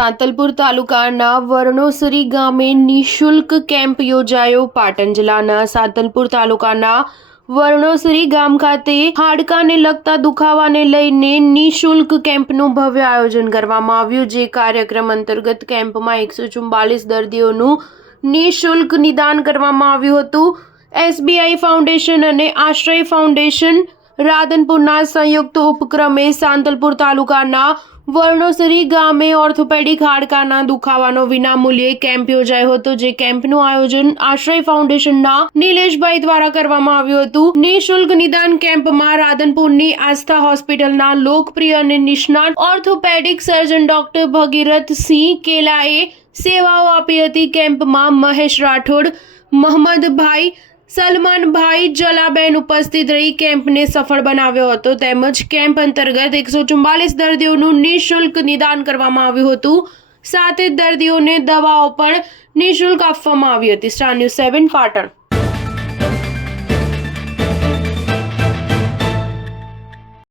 સાંતલપુર તાલુકાના વર્ણોસરી ગામે નિઃશુલ્ક કેમ્પ યોજાયો। પાટણ જિલ્લાના સાંતલપુર તાલુકાના વર્ણોસરી ગામ ખાતે હાડકાને લગતા દુખાવાને લઈને નિઃશુલ્ક કેમ્પનું ભવ્ય આયોજન કરવામાં આવ્યું। જે કાર્યક્રમ અંતર્ગત કેમ્પમાં 144 દર્દીઓનું નિઃશુલ્ક નિદાન કરવામાં આવ્યું હતું। SBI ફાઉન્ડેશન અને આશ્રય ફાઉન્ડેશન રાધનપુરના સંયુક્ત ઉપક્રમે સાંતલપુર તાલુકાના વર્ણોસરી ગામે ઓર્થોપેડિક હાડકાના દુખાવાનો વિનામૂલ્યે કેમ્પ યોજાયો હતો। જે કેમ્પનું આયોજન આશ્રય ફાઉન્ડેશનના નિલેશભાઈ દ્વારા કરવામાં આવ્યું હતું। નિઃશુલ્ક નિદાન કેમ્પમાં રાધનપુરની આસ્થા હોસ્પિટલના લોકપ્રિય અને નિષ્ણાત ઓર્થોપેડિક સર્જન ડોક્ટર ભગીરથસિંહ કેલાએ સેવાઓ આપી હતી। કેમ્પમાં મહેશ રાઠોડ, મહમદભાઈ, સલમાનભાઈ, જલાબેન ઉપસ્થિત રહી કેમ્પને સફળ બનાવ્યો હતો। તેમજ કેમ્પ અંતર્ગત 144 દર્દીઓનું નિઃશુલ્ક નિદાન કરવામાં આવ્યું હતું। સાથે જ દર્દીઓને દવાઓ પણ નિઃશુલ્ક આપવામાં આવી હતી। Star news 7 Patan.